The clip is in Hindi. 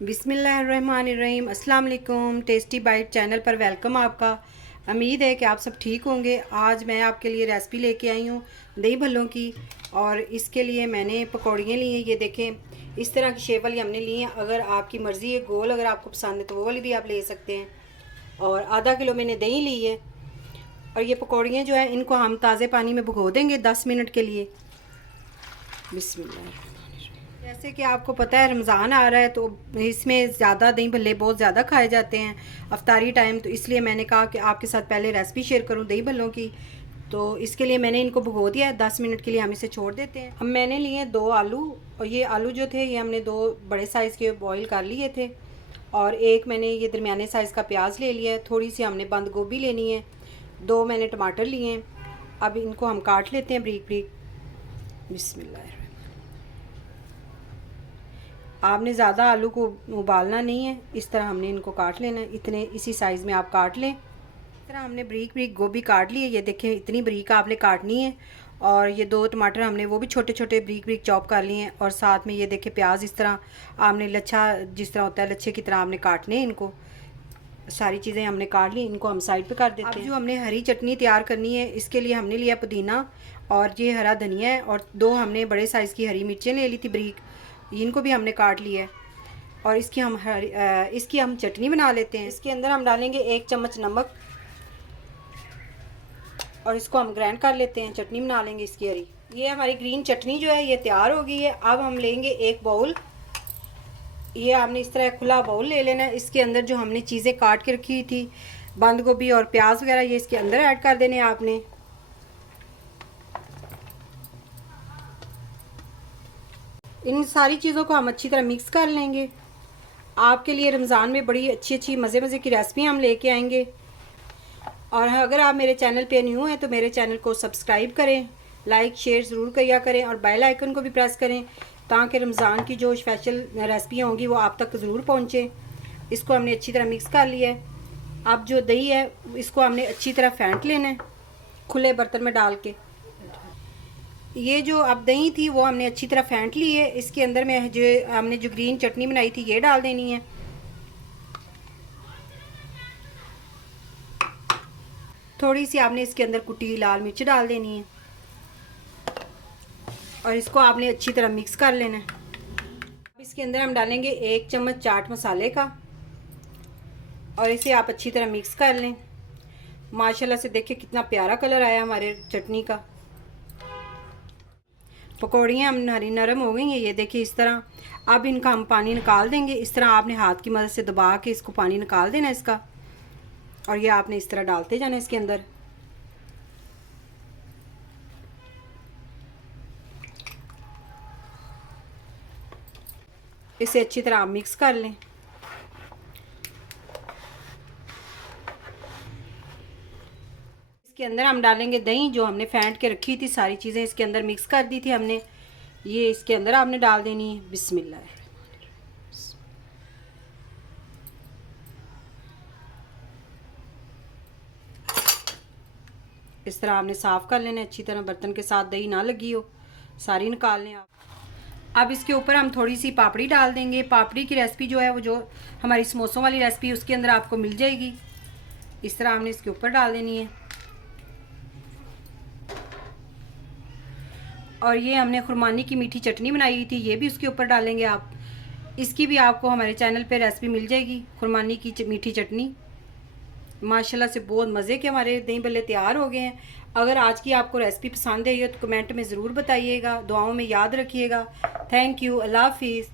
बिस्मिल्लाहिर्रहमानिर्रहीम। अस्सलाम वालेकुम। टेस्टी बाइट चैनल पर वेलकम आपका। उम्मीद है कि आप सब ठीक होंगे। आज मैं आपके लिए रेसिपी लेके आई हूँ दही भल्लों की, और इसके लिए मैंने पकौड़ियाँ ली हैं। ये देखें, इस तरह की शेप वाली हमने ली हैं। अगर आपकी मर्ज़ी है गोल, अगर आपको पसंद है तो वो वाली भी आप ले सकते हैं। और आधा किलो मैंने दही ली है। और ये पकौड़ियाँ जो है इनको हम ताज़े पानी में भिगो देंगे 10 मिनट के लिए। बिस्मिल्लाह। जैसे कि आपको पता है रमज़ान आ रहा है तो इसमें ज़्यादा दही भल्ले बहुत ज़्यादा खाए जाते हैं अफ्तारी टाइम, तो इसलिए मैंने कहा कि आपके साथ पहले रेसिपी शेयर करूं दही भल्लों की। तो इसके लिए मैंने इनको भिगो दिया है 10 मिनट के लिए, हम इसे छोड़ देते हैं। अब मैंने लिए 2 आलू, और ये आलू जो थे ये हमने 2 बड़े साइज़ के बॉयल कर लिए थे। और एक मैंने ये दरमियाने साइज़ का प्याज ले लिया है। थोड़ी सी हमने बंद गोभी लेनी है। 2 मैंने टमाटर लिए हैं। अब इनको हम काट लेते हैं बारीक बारीक। बिस्मिल्लाह। आपने ज़्यादा आलू को उबालना नहीं है, इस तरह हमने इनको काट लेना है। इतने इसी साइज़ में आप काट लें। इस तरह हमने बारीक बारीक गोभी काट ली है। ये देखें, इतनी बारीक आपने काटनी है। और ये 2 टमाटर हमने वो भी छोटे छोटे बारीक बारीक चॉप कर लिए हैं। और साथ में ये देखें प्याज, इस तरह आपने लच्छा जिस तरह होता है लच्छे की तरह आपने काटने हैं इनको। सारी चीज़ें हमने काट ली, इनको हम साइड पे कर देते हैं। अब जो हमने हरी चटनी तैयार करनी है, इसके लिए हमने लिया पुदीना और ये हरा धनिया है, और 2 हमने बड़े साइज़ की हरी मिर्चें ले ली थी बारीक, इनको भी हमने काट लिया है। और इसकी हम चटनी बना लेते हैं। इसके अंदर हम डालेंगे 1 चम्मच नमक, और इसको हम ग्राइंड कर लेते हैं, चटनी बना लेंगे इसकी हरी। ये हमारी ग्रीन चटनी जो है ये तैयार हो गई है। अब हम लेंगे एक बाउल। ये आपने इस तरह खुला बाउल ले लेना है। इसके अंदर जो हमने चीज़ें काट के रखी थी, बंद गोभी और प्याज वगैरह, ये इसके अंदर ऐड कर देने आपने। इन सारी चीज़ों को हम अच्छी तरह मिक्स कर लेंगे। आपके लिए रमज़ान में बड़ी अच्छी अच्छी मज़े मज़े की रेसिपी हम लेके आएंगे। और अगर आप मेरे चैनल पे न्यू हैं तो मेरे चैनल को सब्सक्राइब करें, लाइक शेयर ज़रूर किया करें, और बेल आइकन को भी प्रेस करें ताकि रमज़ान की जो स्पेशल रेसिपियाँ होंगी वो आप तक ज़रूर पहुँचे। इसको हमने अच्छी तरह मिक्स कर लिया है। अब जो दही है इसको हमने अच्छी तरह फेंट लेना है खुले बर्तन में डाल के। ये जो अब दही थी वो हमने अच्छी तरह फेंट ली है। इसके अंदर में जो हमने जो ग्रीन चटनी बनाई थी ये डाल देनी है। थोड़ी सी आपने इसके अंदर कुटी लाल मिर्च डाल देनी है, और इसको आपने अच्छी तरह मिक्स कर लेना है। अब इसके अंदर हम डालेंगे 1 चम्मच चाट मसाले का, और इसे आप अच्छी तरह मिक्स कर लें। माशाल्लाह से देखिए कितना प्यारा कलर आया हमारे चटनी का। पकौड़ियाँ हमारी नरम हो गई हैं, ये देखिए इस तरह। अब इनका हम पानी निकाल देंगे। इस तरह आपने हाथ की मदद से दबा के इसको पानी निकाल देना इसका, और ये आपने इस तरह डालते जाना इसके अंदर। इसे अच्छी तरह आप मिक्स कर लें। इसके अंदर हम डालेंगे दही जो हमने फेंट के रखी थी। सारी चीज़ें इसके अंदर मिक्स कर दी थी हमने, ये इसके अंदर आपने डाल देनी है। बिस्मिल्लाह। इस तरह आपने साफ़ कर लेना अच्छी तरह, बर्तन के साथ दही ना लगी हो, सारी निकाल लें आप। अब इसके ऊपर हम थोड़ी सी पापड़ी डाल देंगे। पापड़ी की रेसिपी जो है वो जो हमारी समोसों वाली रेसिपी उसके अंदर आपको मिल जाएगी। इस तरह हमने इसके ऊपर डाल देनी है। और ये हमने खुरमानी की मीठी चटनी बनाई थी, ये भी उसके ऊपर डालेंगे आप। इसकी भी आपको हमारे चैनल पे रेसिपी मिल जाएगी, खुरमानी की मीठी चटनी। माशाल्लाह से बहुत मज़े के हमारे दही भल्ले तैयार हो गए हैं। अगर आज की आपको रेसिपी पसंद आई हो तो कमेंट में ज़रूर बताइएगा, दुआओं में याद रखिएगा। थैंक यू, अल्लाह हाफिज़।